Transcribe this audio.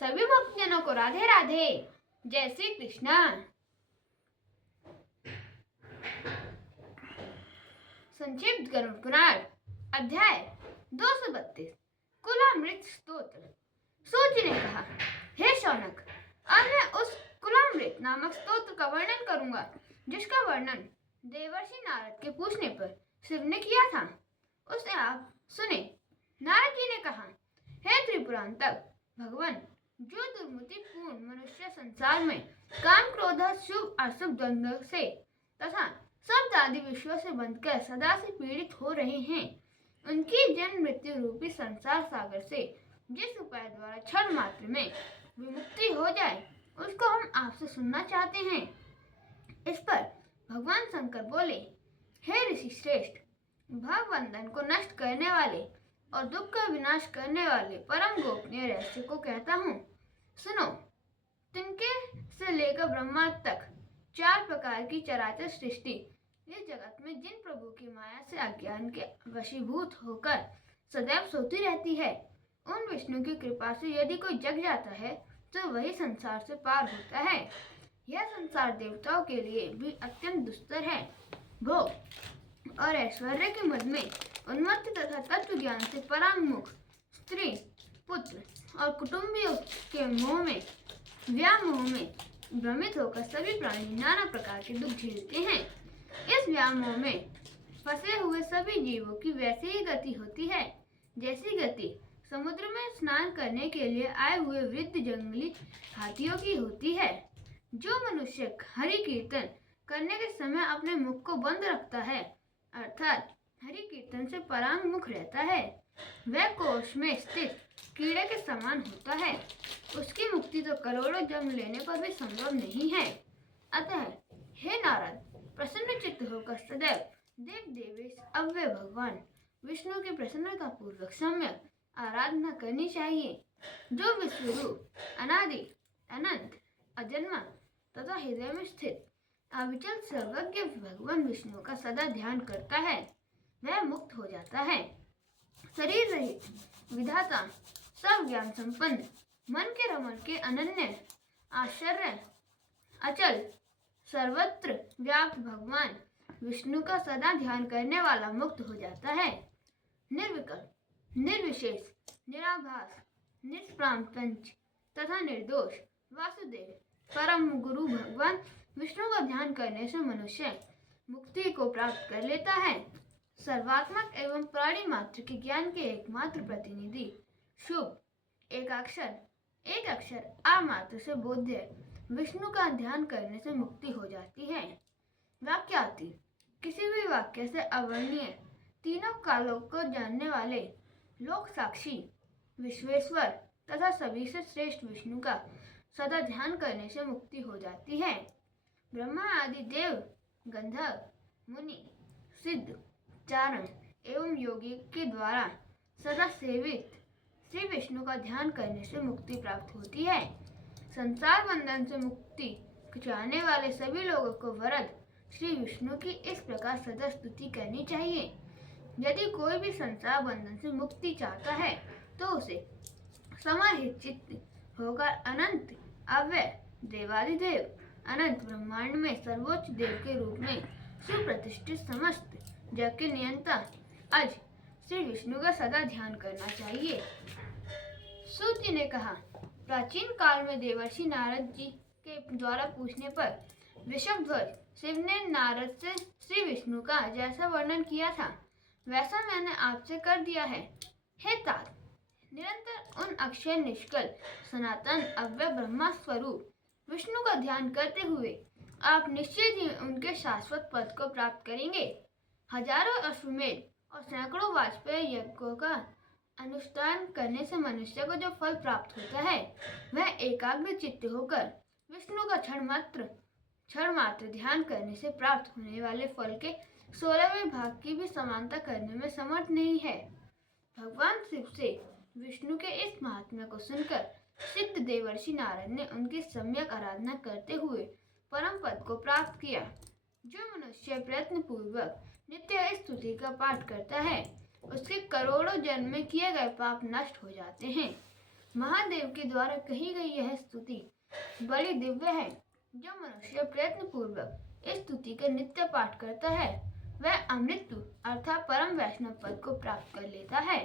सभी भक्तजनों को राधे राधे। जय श्री कृष्णा। संक्षिप्त गरुड़ पुराण अध्याय 232 कुलामृत स्तोत्र। सूत ने कहा, हे शौनक, आज मैं उस कुलामृत नामक स्तोत्र का वर्णन करूंगा जिसका वर्णन देवर्षि नारद के पूछने पर शिव ने किया था। उसे आप सुने। नारद जी ने कहा, हे त्रिपुरांतक भगवान, जो दुर्मतिपूर्ण मनुष्य संसार में काम क्रोध शुभ अशुभ द्वंद्व से तथा शब्द आदि विषयों से बंधकर सदा से पीड़ित हो रहे हैं, उनकी जन्म मृत्यु रूपी संसार सागर से जिस उपाय द्वारा क्षण मात्र में विमुक्ति हो जाए उसको हम आपसे सुनना चाहते हैं। इस पर भगवान शंकर बोले, हे ऋषि श्रेष्ठ, भव बंधन को नष्ट करने वाले और दुख का विनाश करने वाले परम गोपनीय रहस्य को कहता हूँ। सुनो। तिनके से लेकर ब्रह्मा तक 4 प्रकार की चराचर सृष्टि इस जगत में जिन प्रभु की माया से अज्ञान के वशीभूत होकर सदैव सोती रहती है, उन विष्णु की कृपा से यदि कोई जग जाता है तो वही संसार से पार होता है। यह संसार देवताओं के लिए भी अत्यंत दुस्तर है। भोग और ऐश्वर्य के मद में उन्मत्त तथा तत्व ज्ञान से परांगमुख स्त्री, पुत्र और कुटुंबियों के मोह में व्यामोह में भ्रमित होकर सभी प्राणी नाना प्रकार के दुख झेलते हैं। इस व्यामोह में फंसे हुए सभी जीवों की वैसी ही गति होती है जैसी गति समुद्र में स्नान करने के लिए आए हुए वृद्ध जंगली हाथियों की होती है। जो मनुष्य हरि कीर्तन करने के समय अपने मुख को बंद रखता है, अर्थात हरि कीर्तन से परांग मुख रहता है, वह कोष में स्थित कीड़े के समान होता है। उसकी मुक्ति तो करोड़ों जन्म लेने पर भी संभव नहीं है। अतः हे नारद, प्रसन्न चित्त होकर सदैव देव देवेश अव्यय भगवान विष्णु की प्रसन्नता पूर्वक सम्यक आराधना करनी चाहिए, जो विश्वरूप अनादि अनंत अजन्मा तथा हृदय में स्थित अविचल सर्वज्ञ भगवान विष्णु का सदा ध्यान करता है, वह मुक्त हो जाता है। शरीर रहित विधाता सब ज्ञान संपन्न मन के रमण के अनन्य आश्चर्य अचल सर्वत्र व्याप्त भगवान विष्णु का सदा ध्यान करने वाला मुक्त हो जाता है। निर्विकल्प, निर्विशेष, निराभास, निष्प्रांतंच तथा निर्दोष वासुदेव परम गुरु भगवान विष्णु का ध्यान करने से मनुष्य मुक्ति को प्राप्त कर लेता है। सर्वात्मक एवं प्राणी मात्र के ज्ञान के एकमात्र प्रतिनिधि शुभ एक अक्षर आ मात्र से बोध्य विष्णु का ध्यान करने से मुक्ति हो जाती है। वाक्याति, किसी भी वाक्य से अवर्णीय तीनों कालों को जानने वाले लोक साक्षी विश्वेश्वर तथा सभी से श्रेष्ठ विष्णु का सदा ध्यान करने से मुक्ति हो जाती है। ब्रह्मा आदि देव, गंधर्व, मुनि, सिद्ध, चारण एवं योगी के द्वारा सदा सेवित श्री विष्णु का ध्यान करने से मुक्ति प्राप्त होती है। संसार बंधन से मुक्ति चाहने वाले सभी लोगों को वरद श्री विष्णु की इस प्रकार सदा स्तुति करनी चाहिए। यदि कोई भी संसार बंधन से मुक्ति चाहता है तो उसे समाहित चित्त होकर अनंत अव्यय देवादिदेव अनंत ब्रह्मांड में सर्वोच्च देव के रूप में सुप्रतिष्ठित समस्त जग के नियंता अज श्री विष्णु का सदा ध्यान करना चाहिए। सूत जी ने कहा, प्राचीन काल में देवर्षि नारद जी के द्वारा पूछने पर वृषभध्वज शिव ने नारद से श्री विष्णु का जैसा वर्णन किया था वैसा मैंने आपसे कर दिया है। हे तात, निरंतर उन अक्षय निष्कल सनातन अव्यय ब्रह्मा स्वरूप विष्णु का ध्यान करते हुए आप निश्चित ही उनके शाश्वत पद को प्राप्त करेंगे। हजारों अश्वमेध और सैकड़ों वाजपेयी यज्ञों का अनुष्ठान करने से मनुष्य को जो फल प्राप्त होता है वह एकाग्र चित्त होकर विष्णु का क्षण मात्र ध्यान करने से प्राप्त होने वाले फल के 16वें भाग की भी समानता करने में समर्थ नहीं है। भगवान शिव से विष्णु के इस महात्म्य को सुनकर सिद्ध देवर्षि नारद ने उनकी सम्यक आराधना करते हुए परम पद को प्राप्त किया। जो मनुष्य प्रयत्न पूर्वक नित्य इस स्तुति का पाठ करता है उसके करोड़ों जन्म में किए गए पाप नष्ट हो जाते हैं। महादेव के द्वारा कही गई यह स्तुति बड़ी दिव्य है। जो मनुष्य प्रयत्न पूर्वक इस स्तुति का नित्य पाठ करता है वह अमृत्यु अर्थात परम वैष्णव पद को प्राप्त कर लेता है।